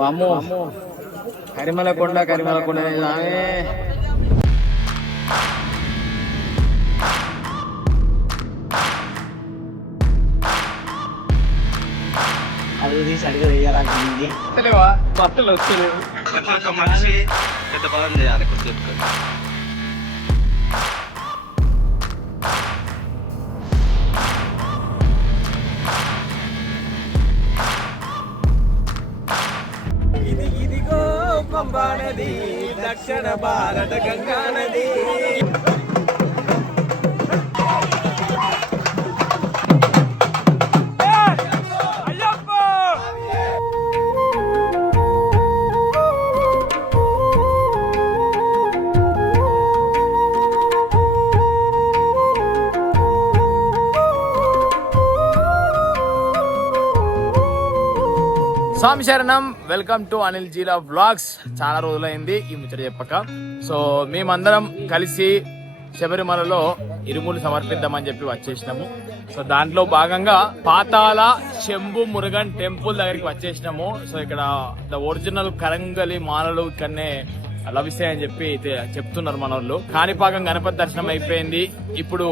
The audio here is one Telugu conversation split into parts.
వామ్మో కరిమల కొండ అది తీసి అడిగి వేయాలంటే బట్టలు వస్తలేవు. మనిషి పెద్ద పదం చేయాలి కొద్దిగా. ఇదిగో పంబా నది, దక్షిణ భారత గంగా నది. స్వామి శరణం. Welcome to Anil జీలా vlogs. చాలా రోజులైంది ఈ ముచ్చట చెప్పక. సో మేమందరం కలిసి శబరిమలలో ఇరుములు సమర్పిద్దామని చెప్పి వచ్చేసినాము. సో దాంట్లో భాగంగా పాతాల శంభు మురుగన్ టెంపుల్ దగ్గరికి వచ్చేసినాము. సో ఇక్కడ ద ఒరిజినల్ కరంగలి మాలలు ఇక్కడనే లభిస్తాయని చెప్పి చెప్తున్నారు మన వాళ్ళు. కాణిపాకం గణపతి దర్శనం అయిపోయింది, ఇప్పుడు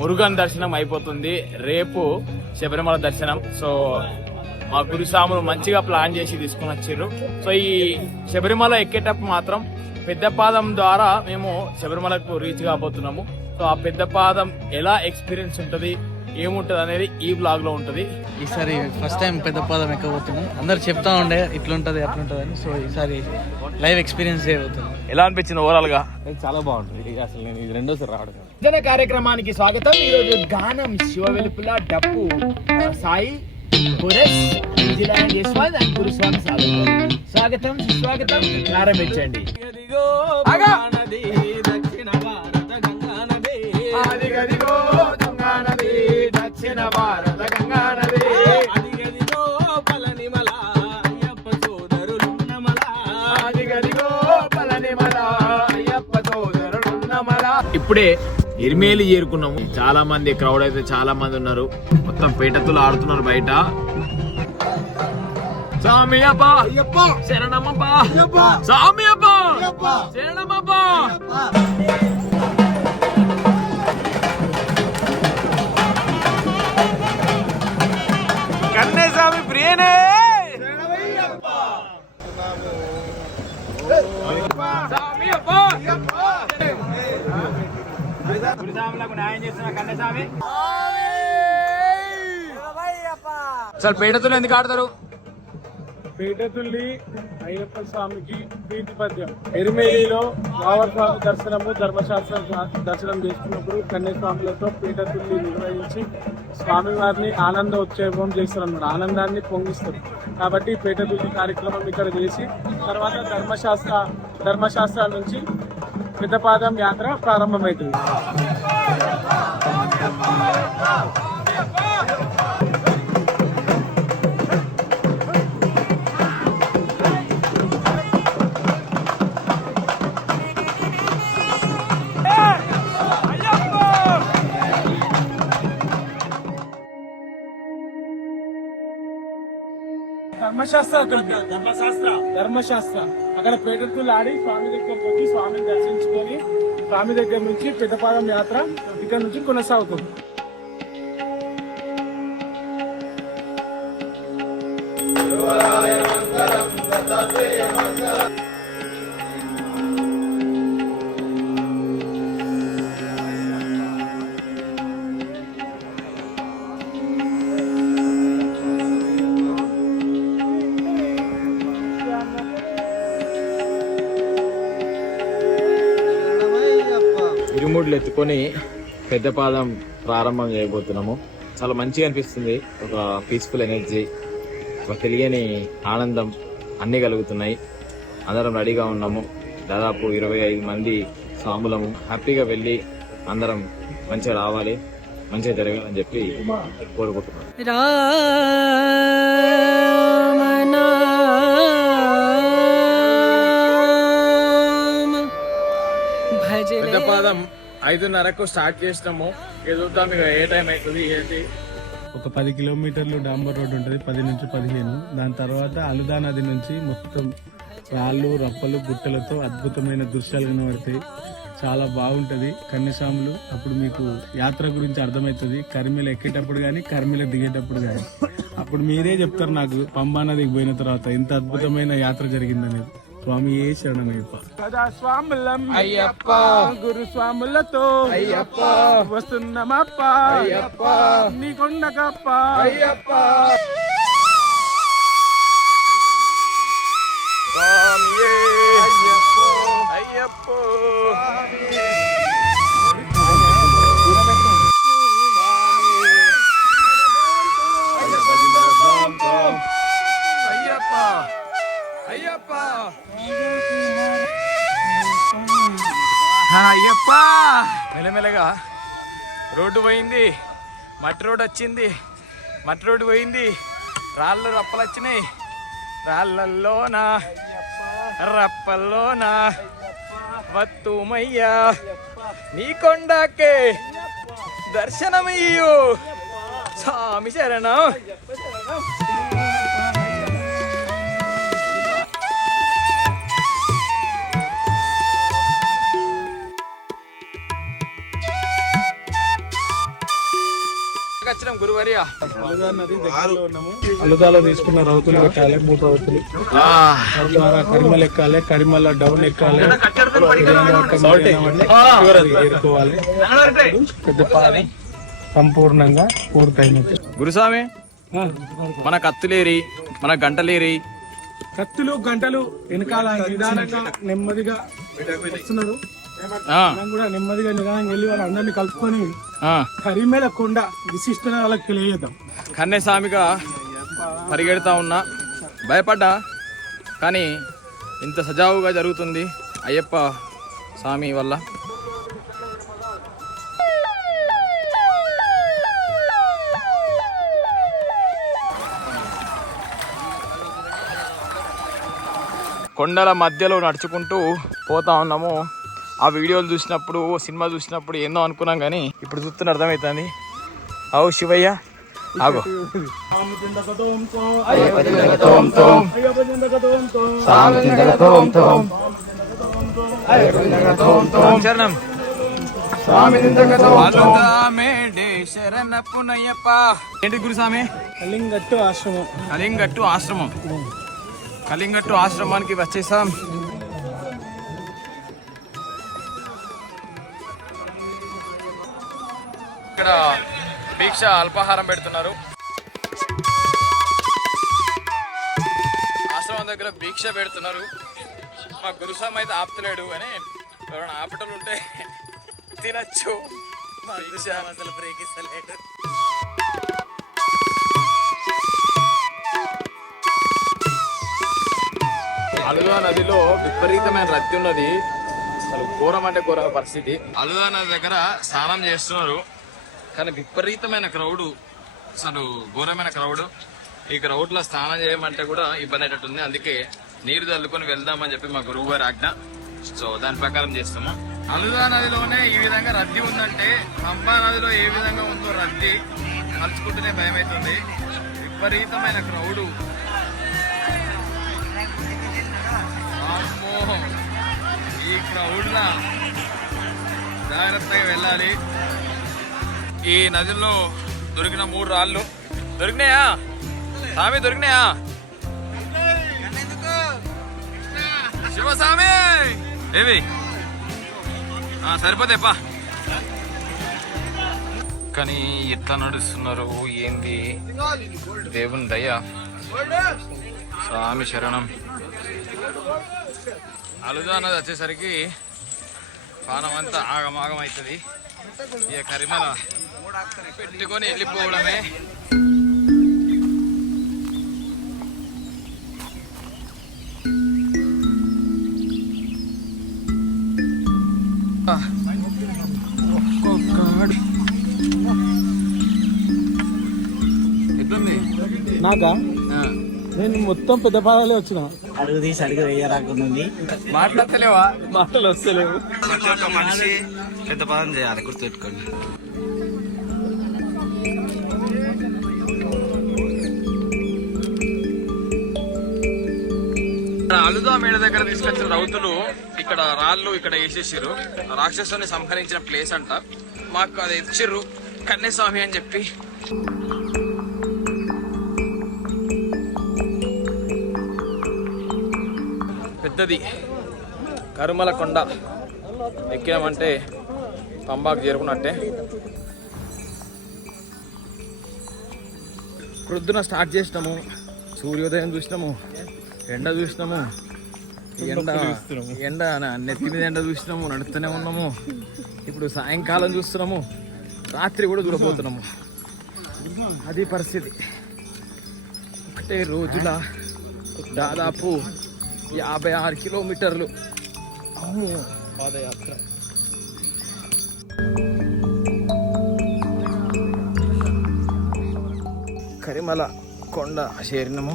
మురుగన్ దర్శనం అయిపోతుంది, రేపు శబరిమల దర్శనం. సో మా గురుస్వాములు మంచిగా ప్లాన్ చేసి తీసుకుని వచ్చారు. సో ఈ శబరిమల ఎక్కేటప్పుడు మాత్రం పెద్ద పాదం ద్వారా మేము శబరిమలకు రీచ్ కాబోతున్నాము. సో ఆ పెద్ద పాదం ఎలా ఎక్స్పీరియన్స్ ఉంటుంది, ఏముంటది అనేది ఈ బ్లాగ్ లో ఉంటది. ఈసారి ఫస్ట్ టైం పెద్ద పాదం ఎక్కబోతున్నాం. అందరు చెప్తా ఉండే ఇట్లుంటది అట్లుంటది అని. సో ఈసారి లైవ్ ఎక్స్పీరియన్స్ చేయబోతున్నాం. ఎలా అనిపించింది ఓవరాల్ గా? చాలా బాగుంటుంది. అసలు నేను ఇది రెండోసారి రావడం. జన కార్యక్రమానికి స్వాగతం. ఈ రోజు గానం శివ వెలుపుల డప్పు సాయి గురుస్వామి స్వాగతం సుస్వాగతం ప్రారంభించండి. దక్షిణ భారత గంగా నది, అదిగదిగో గంగా నది, దక్షిణ భారత గంగా నది, అదిగదిగో పళనిమల అయ్యప్ప సోదరులున్నమల, అదిగదిగో పళనిమల అయ్యప్ప సోదరులున్నమల. ఇప్పుడే ఇరిమేలి చేరుకున్నాము. చాలా మంది క్రౌడ్ అయితే చాలా మంది ఉన్నారు. మొత్తం పేటతులు ఆడుతున్నారు బయట. స్వామి అప్ప శరణమప్ప, స్వామి అప్ప శరణమప్ప. కన్నేస్వామి ప్రియనే స్వామి అప్ప. గురుస్వాములకు న్యాయం చేస్తున్న కన్నేస్వామి. అసలు పేటతులు ఎందుకు ఆడతారు? పీఠతుల్లి అయ్యప్ప స్వామికి ప్రీతి పద్యం. ఎరిమేలిలో వావర్ స్వామి దర్శనము, ధర్మశాస్త్ర దర్శనం చేసుకున్నప్పుడు కన్యాస్వాములతో పీఠతుల్లి నిర్వహించి స్వామివారిని ఆనంద ఉత్సవం చేస్తారు అన్నమాట. ఆనందాన్ని పొంగిస్తారు. కాబట్టి పీఠతుల్లి కార్యక్రమం ఇక్కడ చేసి తర్వాత ధర్మశాస్త్రాల నుంచి పెద్దపాదం యాత్ర ప్రారంభమవుతుంది. ధర్మశాస్త్ర అక్కడ పేటతులు ఆడి స్వామి దగ్గరకు వచ్చి స్వామిని దర్శించుకొని స్వామి దగ్గర నుంచి పెద్దపాదం యాత్ర ఇక్కడ నుంచి కొనసాగుతుంది. ఇరుముడులు ఎత్తుకొని పెద్ద పాదం ప్రారంభం చేయబోతున్నాము. చాలా మంచిగా అనిపిస్తుంది. ఒక పీస్ఫుల్ ఎనర్జీ, ఒక తెలియని ఆనందం అన్నీ కలుగుతున్నాయి. అందరం రెడీగా ఉన్నాము. దాదాపు 25 మంది స్వాములము. హ్యాపీగా వెళ్ళి అందరం మంచిగా రావాలి, మంచిగా జరగాలని చెప్పి కోరుకుంటున్నాం. పెద్ద పాదం 5:30కు స్టార్ట్ చేసినాము. చూద్దాం ఇక ఏ టైం అవుతుంది ఏంటి. ఒక 10 కిలోమీటర్లు డాంబర్ రోడ్ ఉంటుంది, 10 నుంచి 15. దాని తర్వాత అలుదా నది నుంచి మొత్తం రాళ్ళు రప్పలు గుట్టలతో అద్భుతమైన దృశ్యాలు కనబడతాయి. చాలా బాగుంటది కన్యస్వాములు. అప్పుడు మీకు యాత్ర గురించి అర్థమవుతుంది, కరిమిల ఎక్కేటప్పుడు కానీ కరిమిల దిగేటప్పుడు కానీ. అప్పుడు మీరే చెప్తారు నాకు పంబా నదికి పోయిన తర్వాత ఇంత అద్భుతమైన యాత్ర జరిగిందని. స్వామి ఏ శరణమయ్యప్ప. సదా స్వాములం అయ్యప్ప, గురు స్వాములతో అయ్యప్ప, వస్తున్నామప్ప అయ్యప్ప, నీ కొండకప్ప అయ్యప్ప. అయ్యప్ప మెల్లమెల్లగా రోడ్డు పోయింది, మట్టి రోడ్డు వచ్చింది, మట్టి రోడ్డు పోయింది, రాళ్ళు రప్పలు వచ్చినాయి, రాళ్ళల్లోనా రప్పల్లోనా వత్తుమయ్యా నీ కొండకే దర్శనమయ్యో స్వామి శరణం. గురువర్య అలుదాలో తీసుకున్న రౌతులు పెట్టాలి, 3 రౌతులు. ద్వారా కడిమల ఎక్కాలి, కడిమల డౌన్ ఎక్కాలి, ఏరుకోవాలి. పెద్ద పాదం సంపూర్ణంగా పూర్తయినట్టు. గురుస్వామి మన కత్తులేరి మన గంటలేరి. కత్తులు గంటలు వెనకాల నిదానంగా నెమ్మదిగా వస్తున్నారు. మనం కూడా నెమ్మదిగా నిదానంగా వెళ్ళి వాళ్ళందరినీ కలుపుకొని కరిమేల కొండ విశిష్టత వాళ్ళకి తెలియజేద్దాం. కన్యస్వామిగా పరిగెడతా ఉన్నా, భయపడ్డా, కానీ ఇంత సజావుగా జరుగుతుంది అయ్యప్ప స్వామి వల్ల. కొండల మధ్యలో నడుచుకుంటూ పోతా ఉన్నాము. ఆ వీడియోలు చూసినప్పుడు, సినిమా చూసినప్పుడు ఏందో అనుకున్నాం, కానీ ఇప్పుడు చూస్తున్న అర్థమవుతుంది. అవు శివయ్య ఆగో. శరణం శరణప్పునయ్యప్ప. ఏంటి గురుస్వామి? కలింగట్టు ఆశ్రమం. కలింగట్టు ఆశ్రమం. కలింగట్టు ఆశ్రమానికి వచ్చేసాం. ఇక్కడ భిక్ష అల్పాహారం పెడుతున్నారు. ఆశ్రమం దగ్గర భిక్ష పెడుతున్నారు. మా గురుస్వామి అయితే ఆపుతలేడు, అని ఎవరైనా ఆపటలు ఉంటే తినచ్చు. మా గురుస్వామి అసలు బ్రేక్ ఇస్తలేడు. అలుదా నదిలో విపరీతమైన రద్దీ ఉన్నది. అసలు ఘోరం అంటే ఘోర పరిస్థితి. అలుదా నది దగ్గర స్నానం చేస్తున్నారు, కానీ విపరీతమైన క్రౌడ్, అసలు ఘోరమైన క్రౌడ్. ఈ క్రౌడ్ లో స్నానం చేయమంటే కూడా ఇబ్బంది అయ్యేటట్టుంది. అందుకే నీరు చల్లుకొని వెళ్దామని చెప్పి మా గురువు గారి ఆజ్ఞ. సో దాని ప్రకారం చేస్తాము. అలుదా నదిలోనే ఈ విధంగా రద్దీ ఉందంటే పంబా నదిలో ఏ విధంగా ఉందో రద్దీ తలుచుకుంటూనే భయమవుతుంది. విపరీతమైన క్రౌడు. అమ్మో, ఈ క్రౌడ్ లా జాగ్రత్తగా వెళ్ళాలి. ఈ నదిలో దొరికిన 3 రాళ్ళు దొరికినాయా స్వామి? దొరికినాయా శివస్వామి? ఏవి సరిపోతాయిపా. కానీ ఎట్లా నడుస్తున్నారు ఏంది? దేవుని దయ. స్వామి శరణం. అలుదా నది వచ్చేసరికి పానం అంతా ఆగమాగం అవుతుంది. ఇక కరిమల పెట్టుకొని వెళ్ళిపోవడమే. ఎట్లుంది నాకా? నేను మొత్తం పెద్ద పాదాలే వచ్చిన. అడుగు తీసి అడుగు వేయరాకుంది. మాట్లాడతలేవా? మాటలు వస్తలేవు. ప్రతి ఒక్క మనిషి పెద్ద పదం చేయాలి, గుర్తుపెట్టుకోండి. అలుదా మేడ దగ్గర తీసుకొచ్చిన రౌతులు ఇక్కడ రాళ్ళు ఇక్కడ వేసేసారు. రాక్షసుని సంహరించిన ప్లేస్ అంట. మాకు అది ఇచ్చిర్రు కన్యస్వామి అని చెప్పి. పెద్దది కరుమల కొండ ఎక్కామంటే పంబాకు చేరుకున్నట్టే. ప్రొద్దున స్టార్ట్ చేసినాము, సూర్యోదయం చూసినాము, ఎండ చూసినాము, ఎండ నెత్తి మీద ఎండ చూసినాము, నడుస్తూనే ఉన్నాము. ఇప్పుడు సాయంకాలం చూస్తున్నాము, రాత్రి కూడా చూడబోతున్నాము. అది పరిస్థితి. ఒకటే రోజుల దాదాపు 56 కిలోమీటర్లు అమ్మో పాదయాత్ర. కరిమల కొండ చేరినాము.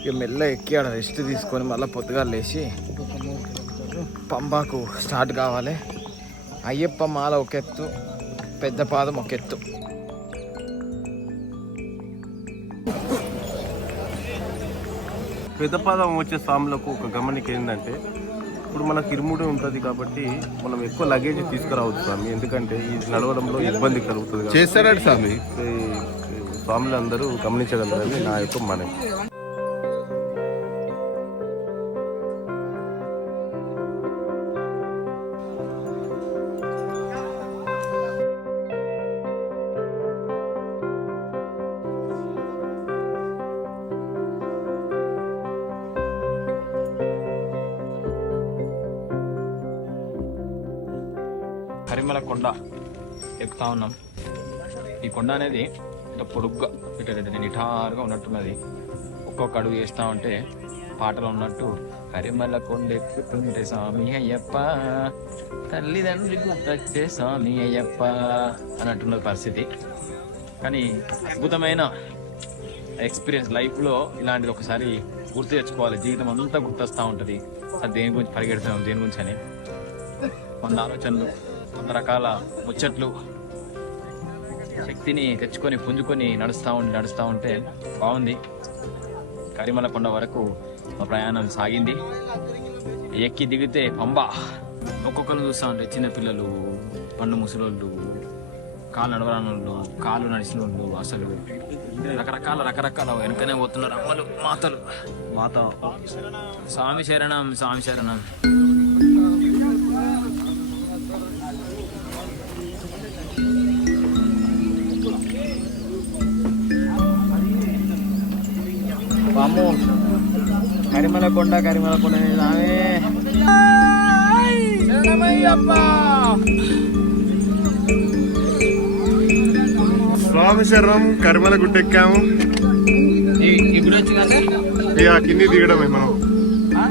ఇక మెల్ల ఎక్కి ఆడ రెస్ట్ తీసుకొని మళ్ళీ పొద్దుగా లేచి పంబాకు స్టార్ట్ కావాలి. అయ్యప్ప మాల ఒక ఎత్తు, పెద్ద పాదం ఒక ఎత్తు. పెద్దపాదం వచ్చే స్వాములకు ఒక గమనిక ఏంటంటే, ఇప్పుడు మనకు ఇరుముడి ఉంటుంది కాబట్టి మనం ఎక్కువ లగేజ్ తీసుకురావచ్చు స్వామి. ఎందుకంటే ఈ నడవడంలో ఇబ్బంది కలుగుతుంది. చేస్తారట స్వామి. స్వాములు అందరూ గమనించగలరని నా యొక్క మనవి. కరిమల కొండ ఎక్కుతా ఉన్నాం. ఈ కొండ అనేది ఇట్లా పొడుగ్గా ఇట్లా నిఠారుగా ఉన్నట్టున్నది. ఒక్కొక్క అడుగు వేస్తా ఉంటే పాటలో ఉన్నట్టు కరిమల కొండ ఎక్కుతుంటే స్వామి అయ్యప్ప, తల్లిదండ్రి గుర్తొచ్చే స్వామి అయ్యప్ప అన్నట్టున్న పరిస్థితి. కానీ అద్భుతమైన ఎక్స్పీరియన్స్ లైఫ్లో ఇలాంటిది ఒకసారి గుర్తు తెచ్చుకోవాలి. జీవితం అంతా గుర్తొస్తూ ఉంటుంది. అది దేని గురించి పరిగెడుతున్నాం, దేని గురించి అని. 100 ఆలోచనలు, 100 రకాల ముచ్చట్లు, శక్తిని తెచ్చుకొని పుంజుకొని నడుస్తూ ఉంటే బాగుంది. కరిమల కొండ వరకు మా ప్రయాణం సాగింది. ఎక్కి దిగితే పంబా. ఒక్కొక్కరు చూస్తూ ఉంటే చిన్నపిల్లలు, పండు ముసలోళ్ళు, కాళ్ళు నడవరానోళ్ళు, కాళ్ళు నడిచిన వాళ్ళు, అసలు రకరకాల వెనుకనే పోతున్నారు. అమ్మలు, మాతలు. స్వామి శరణం, స్వామి శరణం. వామ్మో, కరిమల కొండ స్వామి శరణం. కరిమల గుట్ట ఎక్కాము. ఇక కింది దిగడమే మనం.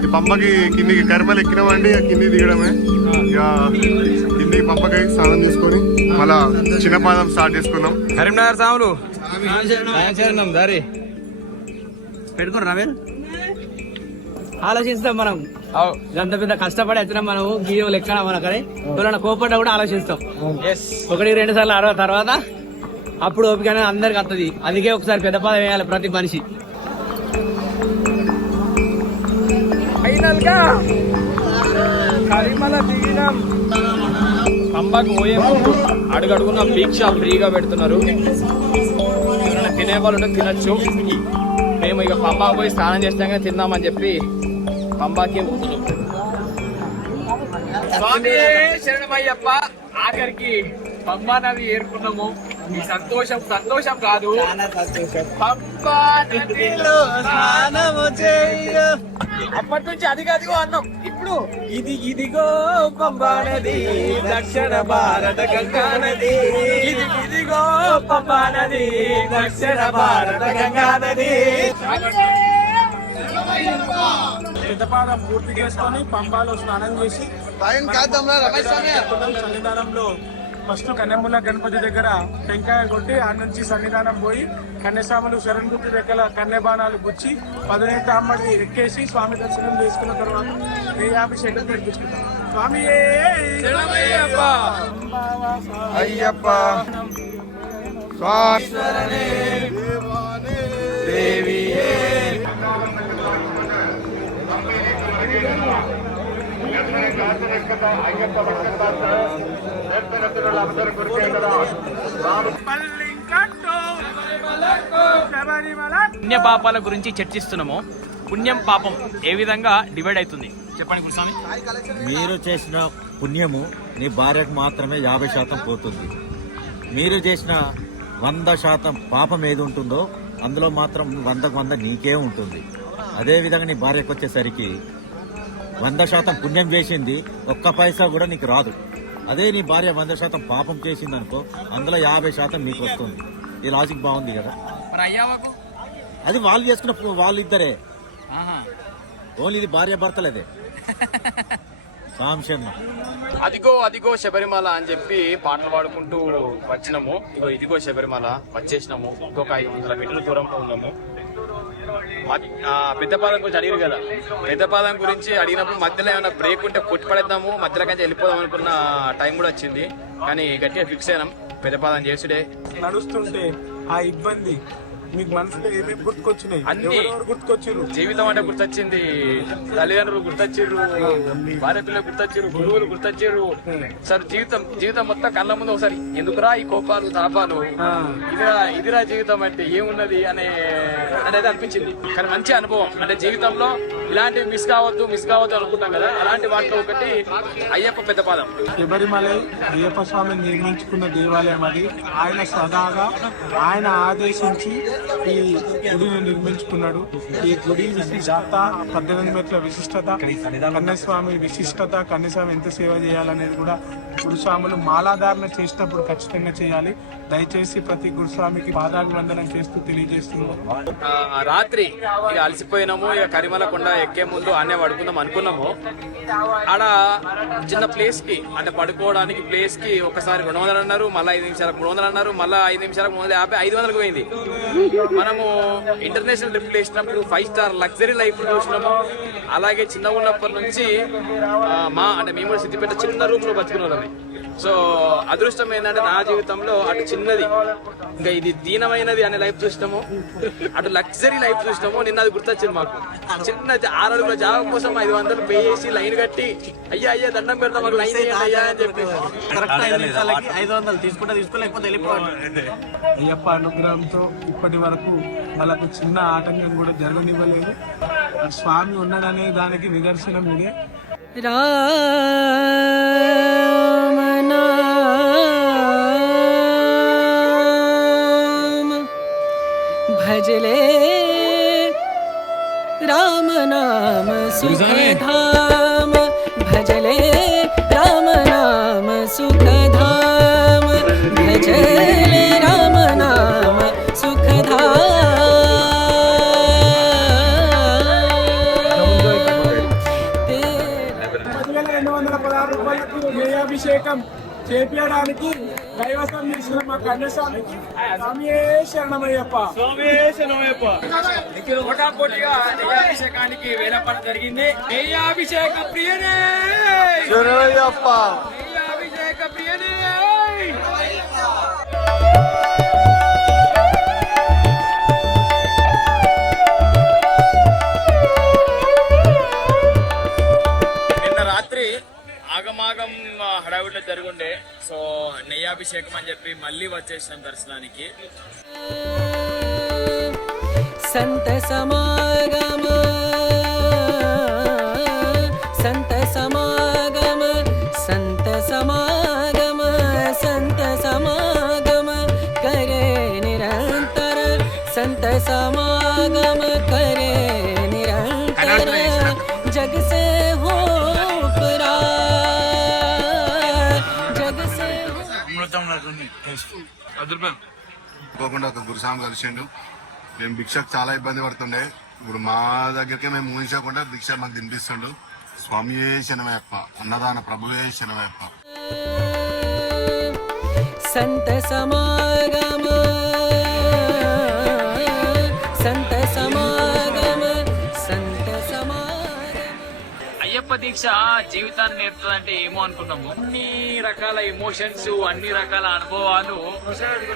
ఈ పంపకి కిందికి కరిమల ఎక్కినామండి, కింది దిగడమే. ఇక కిందికి పంపకి స్నానం చేసుకొని మళ్ళా చిన్న పాదం స్టార్ట్ చేసుకున్నాం. కరీంనగర్ సాములు దారి పెట్టుకున్నారా మీరు? ఆలోచిస్తాం మనం. అంత పెద్ద కష్టపడి వచ్చినాం మనము. గీయో లెక్కన మన అక్కడ ఎవరైనా కోపడ్డా కూడా ఆలోచిస్తాం. 1-2 సార్లు ఆడవ తర్వాత అప్పుడు ఓపిక అనేది అందరికి వస్తుంది. అందుకే ఒకసారి పెద్ద పాదం వేయాలి ప్రతి మనిషి. ఫైనల్ గా కరిమల దిగినాం. పంబాకు పోయే ముందు అడుగడుగున భిక్ష ఫ్రీగా పెడుతున్నారు. ఎవరైనా తినే వాళ్ళు ఉంటే తినచ్చు. మేము ఇక పంబా పోయి స్నానం చేస్తాం కానీ తిందామని చెప్పి పంబాకి పోతున్నాం. స్వామి శరణమయ్యప్ప. ఆఖరికి పంబా నది ఏరుకున్నాము. ఈ సంతోషం కాదు, పంబా నదిలో స్నానము చేయ. అప్పటి నుంచి అదిగో అన్నాం. ఇప్పుడు ఇదిగో పంబా నది, దక్షిణ భారత గంగా నది. ఇదిగో పంబా నది, దక్షిణ భారత గంగా నది. పెద్దపాదం పూర్తి చేసుకొని పంబాలో స్నానం చేసి సన్నిధానంలో ఫస్ట్ కన్నెముల గణపతి దగ్గర టెంకాయ కొట్టి ఆ నుంచి సన్నిధానం పోయి కన్యస్వాములు శరణగుత్తి దగ్గర కన్య బాణాలు గుచ్చి 18 అమ్మడి ఎక్కేసి స్వామి దర్శనం చేసుకున్న తర్వాత అభిషేకం జరిపించుకుంటాం. స్వామి అయ్యప్ప పుణ్య పాపాల గురించి చర్చిస్తున్నాము. పుణ్యం పాపం ఏ విధంగా డివైడ్ అవుతుంది చెప్పండి గురుస్వామి. మీరు చేసిన పుణ్యము నీ భార్యకు మాత్రమే 50% పోతుంది. మీరు చేసిన 100% పాపం ఏది ఉంటుందో అందులో మాత్రం 100కు 100 నీకే ఉంటుంది. అదేవిధంగా నీ భార్యకు వచ్చేసరికి 100% పుణ్యం చేసింది, ఒక్క పైసా కూడా నీకు రాదు. అదే నీ భార్య 100% పాపం చేసింది అనుకో, అందులో 50% నీకు వస్తుంది. ఈ లాజిక్ బాగుంది కదా. మరి అయ్యావకు అది వాళ్ళు చేసుకున్న వాళ్ళిద్దరే, ఓన్లీ ఇది భార్య భర్తలేదే. సాంశర్మ అదిగో అదిగో శబరిమల అని చెప్పి పాటలు పాడుకుంటూ వచ్చినాము. ఇదిగో శబరిమల వచ్చేసినాము. ఇంకొక 500 మీటర్ల దూరంలో ఉన్నాము. పెద్దపాదం గురించి అడిగారు కదా, పెద్దపాదం గురించి అడిగినప్పుడు మధ్యలో ఏమైనా బ్రేక్ ఉంటే కొట్టి పడేద్దాము, మధ్యలో కంటే వెళ్ళిపోదాం అనుకున్న టైం కూడా వచ్చింది. కానీ గట్టిగా ఫిక్స్ అయినాం పెద్దపాదం చేసుడే. నడుస్తుంటే ఆ ఇబ్బంది మీకు మనసులో ఏమేమి గుర్తుకొచ్చినాయి? అన్ని గుర్తుకొచ్చారు. జీవితం అంటే గుర్తొచ్చింది, తల్లిదండ్రులు గుర్తొచ్చారు, భార్య పిల్లలు గుర్తొచ్చారు, గురువులు గుర్తొచ్చారు. సార్ జీవితం మొత్తం కళ్ళ ముందు ఒకసారి ఎందుకురా ఈ కోపాలు తాపాలు, ఇదిరా జీవితం అంటే ఏమున్నది అనేది అనిపించింది. కానీ మంచి అనుభవం. అంటే జీవితంలో ఇలాంటివి మిస్ కావద్దు అనుకుంటాం కదా, అలాంటి వాటిలో ఒకటి అయ్యప్ప పెద్దపాదం. శబరిమల అయ్యప్ప స్వామిని నిర్మించుకున్న దేవాలయం అది. ఆయన సదాగా ఆయన ఆదేశించి ఈ గుడిని నిర్మించుకున్నాడు. ఈ గుడి విశిష్టత, 18 మెట్ల విశిష్టత, కన్యస్వామి విశిష్టత, కన్యస్వామి ఎంత సేవ చేయాలనేది కూడా గురుస్వాములు మాలాధారణ చేసినప్పుడు ఖచ్చితంగా చేయాలి. దయచేసి ప్రతి గురుస్వామికి పాదాభివందనం చేస్తూ తెలియజేస్తున్నాము. రాత్రి ఇక అలసిపోయినాము, ఇక కరిమల కొండ ఎక్కే ముందు ఆనే పడుకుందాం అనుకున్నాము. ఆడ చిన్న ప్లేస్ కి అంటే పడుకోవడానికి ప్లేస్ కి ఒకసారి 200 అన్నారు, మళ్ళీ 5 నిమిషాలకు 300 అన్నారు, మళ్ళీ 5 నిమిషాలకు 350, 500కు పోయింది. మనము ఇంటర్నేషనల్ ట్రిప్ వేసినప్పుడు 5 స్టార్ లగ్జరీ లైఫ్ చూసినాము. అలాగే చిన్నగా ఉన్నప్పటి నుంచి మేము కూడా సిద్దిపేట చిన్న రూమ్ లో బతుకునే వాళ్ళమే. సో అదృష్టం ఏంటంటే నా జీవితంలో అటు చిన్నది ఇంకా ఇది దీనమైనది అనే లైఫ్ చూసినాము, అటు లగ్జరీ లైఫ్ చూసినాము. నిన్న అది గుర్తొచ్చింది మాకు. చిన్న 6 అడుగుల జాబ్ కోసం 500 పే చేసి లైన్ కట్టి అయ్యా దండం పెడతాం మాకు లైన్ అయ్యా అని చెప్పి కరెక్ట్ 5 నిమిషాలకి 500 తీసుకోలేకపోతే వెళ్ళిపోవాలి. అయ్యప్ప అనుగ్రహంతో ఇప్పటి వరకు వాళ్ళకు చిన్న ఆటంకం కూడా జరగనివ్వలేదు. స్వామి ఉన్నాడనే దానికి నిదర్శనం ఇదే. రామ నామ భజలే రామ నామ సుఖధామ భజలే రామ నామ సుఖధామ భజలే రామ నామ సుఖధామ. అభిషేకం చేపించడానికి దైవసం చేసిన మా కన్యస్వామికి స్వామియే శరణమయ్యప్ప. అభిషేకానికి వేలపడ జరిగింది. అభిషేక ప్రియనే అభిషేక ప్రియనే. నిన్న రాత్రి ఆగమాగం హడావిడిలో జరుగుండే. సో నెయ్యాభిషేకం అని చెప్పి మళ్ళీ వచ్చేసాం దర్శనానికి. సంత సమాగమ సంత సమాగమ సంత సమాగమ సంత సమాగమ करे निरंतर संत समागम करे निरंतर जग से हो అనుకోకుండా ఒక గురుస్వామి కలిసిండు. మేము భిక్షకు చాలా ఇబ్బంది పడుతుండే. ఇప్పుడు మా దగ్గరికి మేము ఊహించకుండా భిక్ష మాకు తినిపిస్తుండు. స్వామియే శరణమయ్యప్ప, అన్నదాన ప్రభువే శరణమయ్యప్ప. సంత సమాగమ సంత సమాగమ సంత సమాగమ. అయ్యప్ప దీక్ష జీవితాన్ని నేర్పుతుందంటే ఏమో అనుకున్నాము. అన్ని రకాల ఎమోషన్స్, అన్ని రకాల అనుభవాలు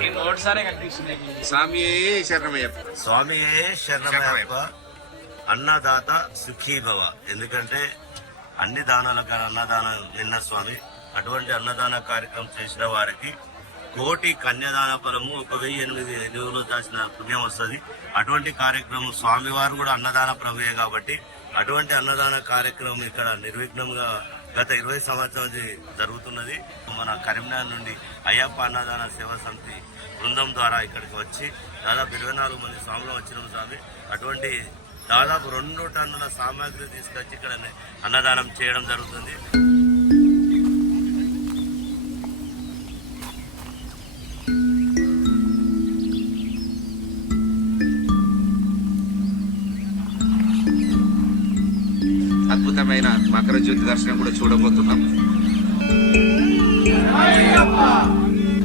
నేను ఒకటిసారే కనిపిస్తున్నాయి. స్వామియే శరణమయ్యప్ప. స్వామియే శరణమయ్యప్ప. అన్నదాత సుఖీభవ. ఎందుకంటే అన్ని దానాలకు అన్నదానం నిన్న స్వామి. అటువంటి అన్నదాన కార్యక్రమం చేసిన వారికి 1,000,000 కన్యాదాన ఫలము 1,008 దాచిన పుణ్యం వస్తుంది. అటువంటి కార్యక్రమం స్వామివారు కూడా అన్నదాన ప్రభుయే కాబట్టి అటువంటి అన్నదాన కార్యక్రమం ఇక్కడ నిర్విఘ్నంగా గత 20 సంవత్సరాల నుంచి జరుగుతున్నది. మన కరీంనగర్ నుండి అయ్యప్ప అన్నదాన సేవా సమితి బృందం ద్వారా ఇక్కడికి వచ్చి దాదాపు 24 మంది స్వాములు వచ్చినాం స్వామి. అటువంటి దాదాపు 2 టన్నుల సామాగ్రి తీసుకొచ్చి ఇక్కడ అన్నదానం చేయడం జరుగుతుంది. అద్భుతమైన మకర జ్యోతి దర్శనం కూడా చూడబోతున్నాం.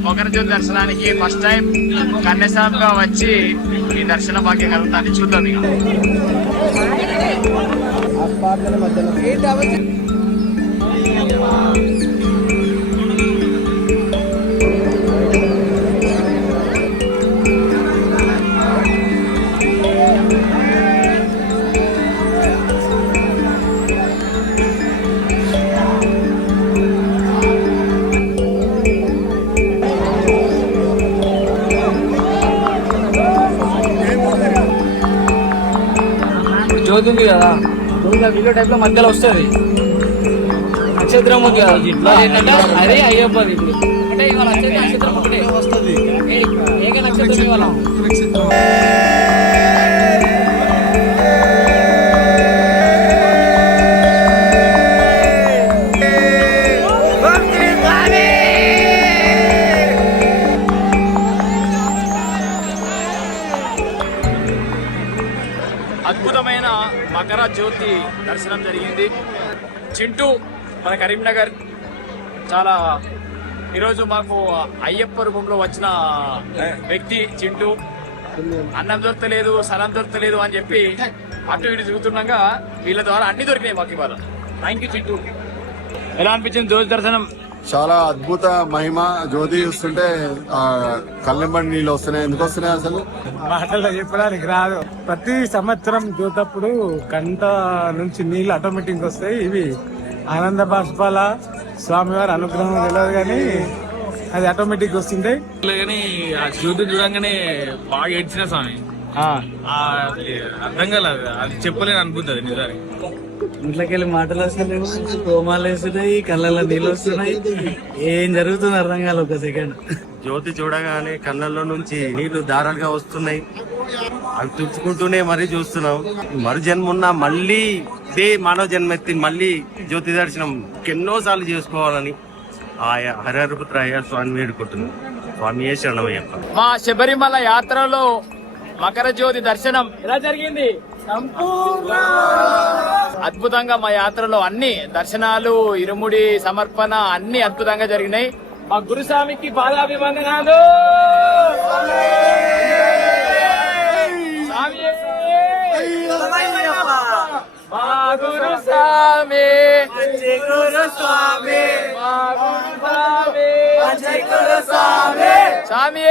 మకర జ్యోతి దర్శనానికి ఫస్ట్ టైం కన్యాస్వామిగా వచ్చి ఈ దర్శన భాగ్యం కలుగుతాన్ని చూద్దాం. జ్యోతి ఉంది కదా, వీడియో టైప్ లో మధ్యలో వస్తుంది. నక్షత్రం ఉంది కదా ఇట్లా, అదే అయ్యప్పది. ఇప్పుడు అంటే ఇవాళ వచ్చేది నక్షత్రం ఒకటే వస్తుంది. ఏక నక్షత్రం ఇవాళ అద్భుతమైన మకర జ్యోతి దర్శనం జరిగింది. చింటూ మన కరీంనగర్ చాలా ఈరోజు మాకు అయ్యప్ప రూపంలో వచ్చిన వ్యక్తి చింటూ. అన్నం దొరకలేదు, స్థలం దొరకలేదు అని చెప్పి అటు ఇటు తిరుగుతున్నాగా వీళ్ళ ద్వారా అన్ని దొరికినాయి మాకు ఇవాళ. Thank you Chintu. ఎలా అనిపించింది జ్యోతి దర్శనం? చాలా అద్భుత మహిమ. జ్యోతి చూస్తుంటే కళ్ళెంబడి నీళ్ళు వస్తున్నాయి. ఎందుకు వస్తున్నాయి అసలు మాటల్లో చెప్పడానికి రాదు. ప్రతి సంవత్సరం జ్యోతప్పుడు కంట నుంచి నీళ్ళు ఆటోమేటిక్ వస్తాయి. ఇవి ఆనంద బాష్పాల స్వామివారి అనుగ్రహం తెలియదు కానీ అది ఆటోమేటిక్ వస్తుంటాయి. కానీ ఆ జ్యోతి చూడంగానే బాగా ఏడ్చిన స్వామి. అర్థం కాలేదు, అది చెప్పలేని అనుకుంటుంది నిజానికి. ఇంట్లోకి వెళ్ళి మాటలు వస్తున్నాయి, కోమాలు వేస్తున్నాయి, కళ్ళల్లో నీళ్ళు వస్తున్నాయి. ఏం జరుగుతుంది అర్థం కాదు ఒక సెకండ్. జ్యోతి చూడగానే కళ్ళల్లో నుంచి నీళ్లు దారాలుగా వస్తున్నాయి. అవి తుడుచుకుంటూనే మరీ చూస్తున్నాం. మరు జన్మ మళ్ళీ ఇదే మానవ జన్మ ఎత్తి మళ్ళీ జ్యోతి దర్శనం ఎన్నోసార్లు చేసుకోవాలని ఆయా హరిహరపుత్ర అయ్యా స్వామి వేడుకుంటున్నాం. స్వామి శరణమయ్యప్ప. మా శబరిమల యాత్రలో మకర జ్యోతి దర్శనం ఎలా జరిగింది? అద్భుతంగా మా యాత్రలో అన్ని దర్శనాలు, ఇరుముడి సమర్పణ అన్ని అద్భుతంగా జరిగినాయి. మా గురుస్వామికి పాదాభివందనాలు. మా గురుస్వామి, గురుస్వామి, మా గురుస్వామి, స్వామి.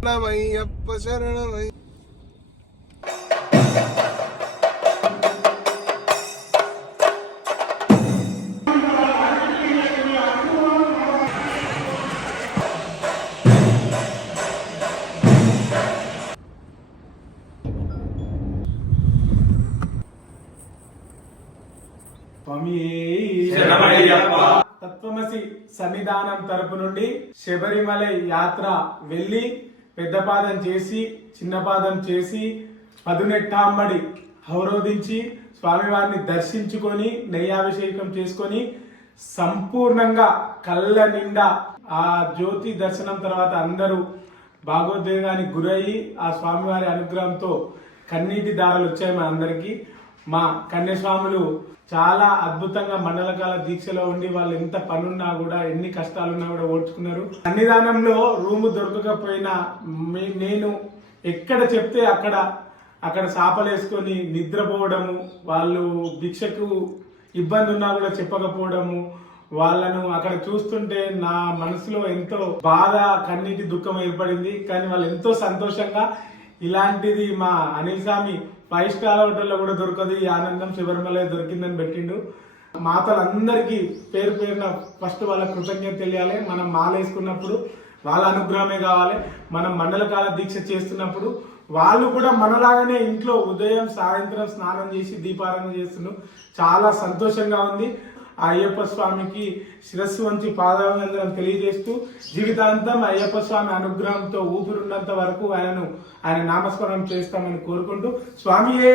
శరణమయ్యప్ప శరణమయ్య. తత్వమసి సన్నిధానం తరపు నుండి శబరిమల యాత్ర వెళ్లి పెద్దపాదం చేసి చిన్నపాదం చేసి పదునెట్టామ్మడి అవరోధించి స్వామివారిని దర్శించుకొని నెయ్యాభిషేకం చేసుకొని సంపూర్ణంగా కళ్ళ నిండా ఆ జ్యోతి దర్శనం తర్వాత అందరూ భాగోద్వేగానికి గురయ్యి ఆ స్వామివారి అనుగ్రహంతో కన్నీటి దారాలు వచ్చాయి మా అందరికీ. మా కన్యస్వాములు చాలా అద్భుతంగా మండలకాల దీక్షలో ఉండి వాళ్ళు ఎంత పనున్నా కూడా ఎన్ని కష్టాలున్నా కూడా ఓడ్చుకున్నారు. సన్నిధానంలో రూము దొరకకపోయినా నేను ఎక్కడ చెప్తే అక్కడ సాపలేసుకొని నిద్రపోవడము, వాళ్ళు భిక్షకు ఇబ్బంది ఉన్నా కూడా చెప్పకపోవడము, వాళ్ళను అక్కడ చూస్తుంటే నా మనసులో ఎంతో బాధ కన్నీటి దుఃఖం ఏర్పడింది. కానీ వాళ్ళు ఎంతో సంతోషంగా ఇలాంటిది మా అనిల్ స్వామి 5 స్టార్ హోటల్లో కూడా దొరకదు, ఈ ఆనందం శబరిమల దొరికిందని పెట్టిండు. మాతలందరికీ పేరు పేరున ఫస్ట్ వాళ్ళ కృతజ్ఞత తెలియాలి. మనం మాలేసుకున్నప్పుడు వాళ్ళ అనుగ్రహమే కావాలి. మనం మండలకాల దీక్ష చేస్తున్నప్పుడు వాళ్ళు కూడా మనలాగానే ఇంట్లో ఉదయం సాయంత్రం స్నానం చేసి దీపారాధన చేస్తున్నారు. చాలా సంతోషంగా ఉంది. ఆ అయ్యప్ప స్వామికి శిరస్సు వంచి పాదాభివందనం తెలియజేస్తూ జీవితాంతం అయ్యప్ప స్వామి అనుగ్రహంతో ఊపిరున్నంత వరకు ఆయన నామస్మరణం చేస్తామని కోరుకుంటూ స్వామియే